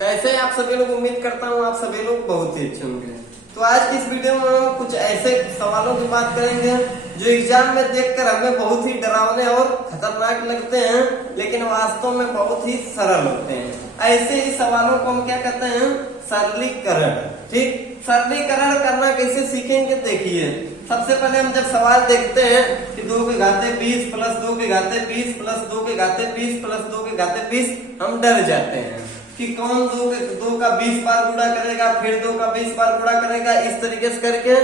कैसे आप सभी लोग, उम्मीद करता हूँ आप सभी लोग बहुत ही अच्छे होंगे। तो आज की इस वीडियो में हम कुछ ऐसे सवालों की बात करेंगे जो एग्जाम में देखकर हमें बहुत ही डरावने और खतरनाक लगते हैं, लेकिन वास्तव में बहुत ही सरल होते हैं। ऐसे ही सवालों को हम क्या कहते हैं, सरलीकरण। ठीक, सरलीकरण करना कैसे सीखेंगे, देखिए सबसे पहले हम जब सवाल देखते हैं कि 2 के घाते 20 प्लस 2 के घाते 20 प्लस 2 के घाते 20 प्लस 2 के घाते 20, हम डर जाते हैं कि कौन 2 का 20 बार गुणा करेगा, फिर 2 का 20 बार गुणा करेगा, इस तरीके से करके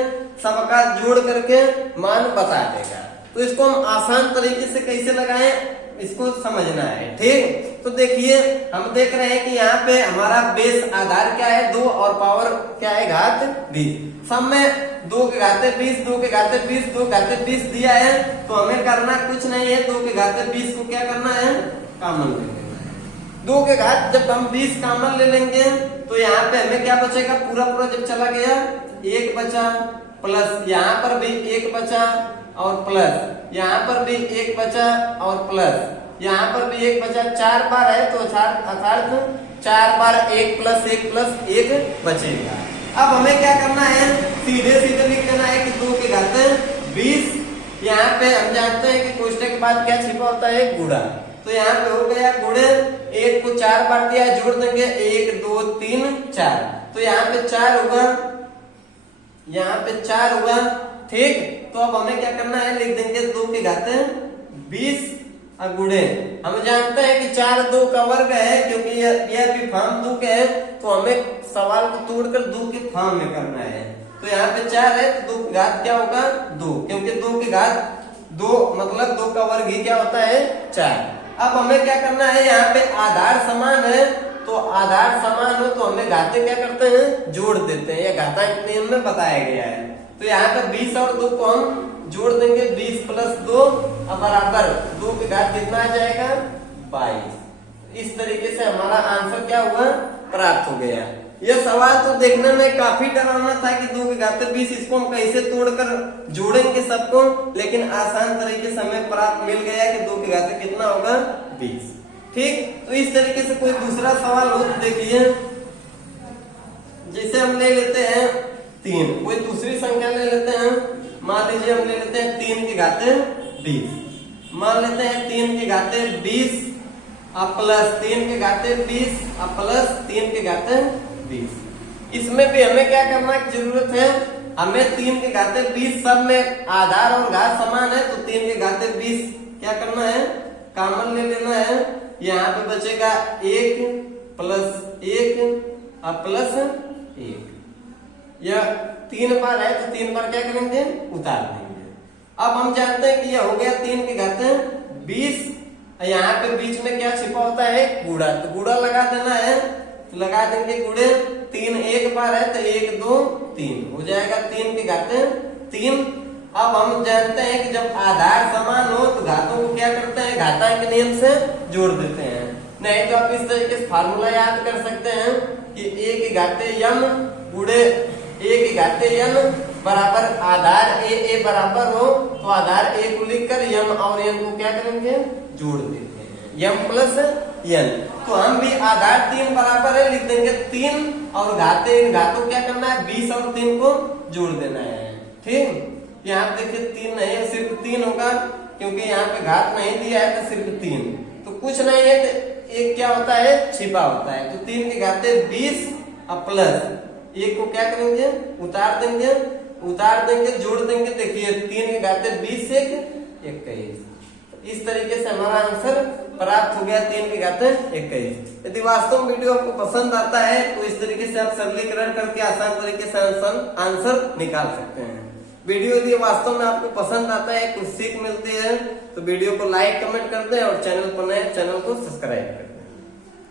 सबका जोड़ करके मान बता देगा। तो इसको हम आसान तरीके से कैसे लगाएं, इसको समझना है। ठीक, तो देखिए हम देख रहे हैं कि यहाँ पे हमारा बेस आधार क्या है 2 और पावर क्या है घात 20। सब में 2 के घाते 20, 2 के घाते 20, 2 के घाते 20 दिया है, तो हमें करना कुछ नहीं है, 2 के घाते 20 को क्या करना है, कॉमन ले लेना है। 2 के घात जब हम 20 कॉमन ले लेंगे तो यहाँ पे हमें क्या बचेगा, पूरा पूरा जब चला गया 1 बचा, प्लस यहाँ पर भी 1 बचा और प्लस यहाँ पर भी 1 बचा और प्लस यहाँ पर भी 1 बचा। 4 बार है तो अर्थात 4 बार 1 प्लस 1 प्लस 1 बचेगा। अब हमें क्या करना है, सीधे सीधे लिख देना है कि 2 के घाते 20। यहाँ पे हम जानते हैं कि कोष्टक के बाद क्या छिपा होता है, गुणा। तो यहाँ पे हो गया गुणे, 1 को 4 बार दिया, जोड़ देंगे 1 2 3 4, तो यहाँ पे 4 होगा, यहाँ पे 4 होगा। ठीक, तो अब हमें क्या करना है, लिख देंगे 2 के घाते 20 गुणे, हम जानते हैं कि 4 2 का वर्ग है, क्योंकि यह भी फॉर्म 2 के है, तो हमें सवाल को तोड़कर 2 के फॉर्म में करना है। तो यहाँ पे 4 है तो 2 की घात क्या होगा 2, क्योंकि 2 की घात 2 मतलब 2 का वर्ग ही क्या होता है 4। अब हमें क्या करना है, यहाँ पे आधार समान है, तो आधार समान हो तो हमें घाते क्या करते हैं, जोड़ देते हैं, यह घातांक नियम में बताया गया है। तो यहाँ पे 20 और 2 को हम जोड़ देंगे, 20 प्लस 2 बराबर 2 की घात कितना आ जाएगा 22। इस तरीके से हमारा आंसर क्या हुआ, प्राप्त हो गया। यह सवाल तो देखने में काफी डरावना था कि 2 के घाते 20, इसको हम कैसे तोड़कर जोड़ेंगे सबको, लेकिन आसान तरीके से हमें प्राप्त मिल गया कि 2 के घाते कितना होगा 20। ठीक, तो इस तरीके से कोई दूसरा सवाल हो तो देखिए, जैसे हम ले लेते हैं 3, कोई दूसरी संख्या ले लेते हैं, मान लीजिए हम ले लेते हैं 3 के घाते 20, मान लेते हैं 3 के घाते 20 प्लस 3 के घाते 20 प्लस 3 के घाते 20। इसमें भी हमें क्या करना की जरूरत है, हमें 3 के घाते 20 सब में आधार और घात समान है, तो 3 के घाते 20 क्या करना है, कॉमन ले लेना है। यहाँ पे बचेगा 1 प्लस 1 प्लस 1, यह 3 बार है तो 3 बार क्या करेंगे, उतार देंगे। अब हम जानते हैं कि यह हो गया 3 के घाते 20, यहाँ पे बीच में क्या छिपा होता है, गुणा, तो गुणा लगा देना है, तो लगा देंगे गुणे, 3 1 बार है तो 1 2 3 हो जाएगा 3 के घाते 3। अब हम जानते हैं कि जब आधार समान हो तो घातों को क्या करते हैं, घातांक नियम से जोड़ देते हैं। नहीं तो आप इस तरीके से फार्मूला याद कर सकते हैं कि 1 के घाते m गुणे 1 के घाते n बराबर आधार a बराबर हो तो आधार a को लिखकर m और n को क्या करेंगे, जोड़ देते हैं, m प्लस n। तो हम भी आधार 3 बराबर है लिख देंगे 3 और घाते, इन घातों क्या करना है, 20 और 3 को जोड़ देना है। ठीक, यहाँ पे देखिए 3 नहीं है, सिर्फ 3 होगा, क्योंकि यहाँ पे घात नहीं दिया है तो सिर्फ 3, तो कुछ नहीं है तो एक क्या होता है, छिपा होता है। तो 3 के घाते 20 प्लस 1 को क्या करेंगे, उतार देंगे, जोड़ देंगे। देखिए 3 के घाते 20 से 21, इस तरीके से हमारा आंसर प्राप्त हो गया 3 के घाते 21। यदि वास्तव में वीडियो आपको पसंद आता है तो इस तरीके से आप सरलीकरण करके आसान तरीके से आंसर निकाल सकते हैं। वीडियो यदि वास्तव में आपको पसंद आता है, कुछ सीख मिलती है, तो वीडियो को लाइक कमेंट कर दें और चैनल पर नए चैनल को सब्सक्राइब कर दें।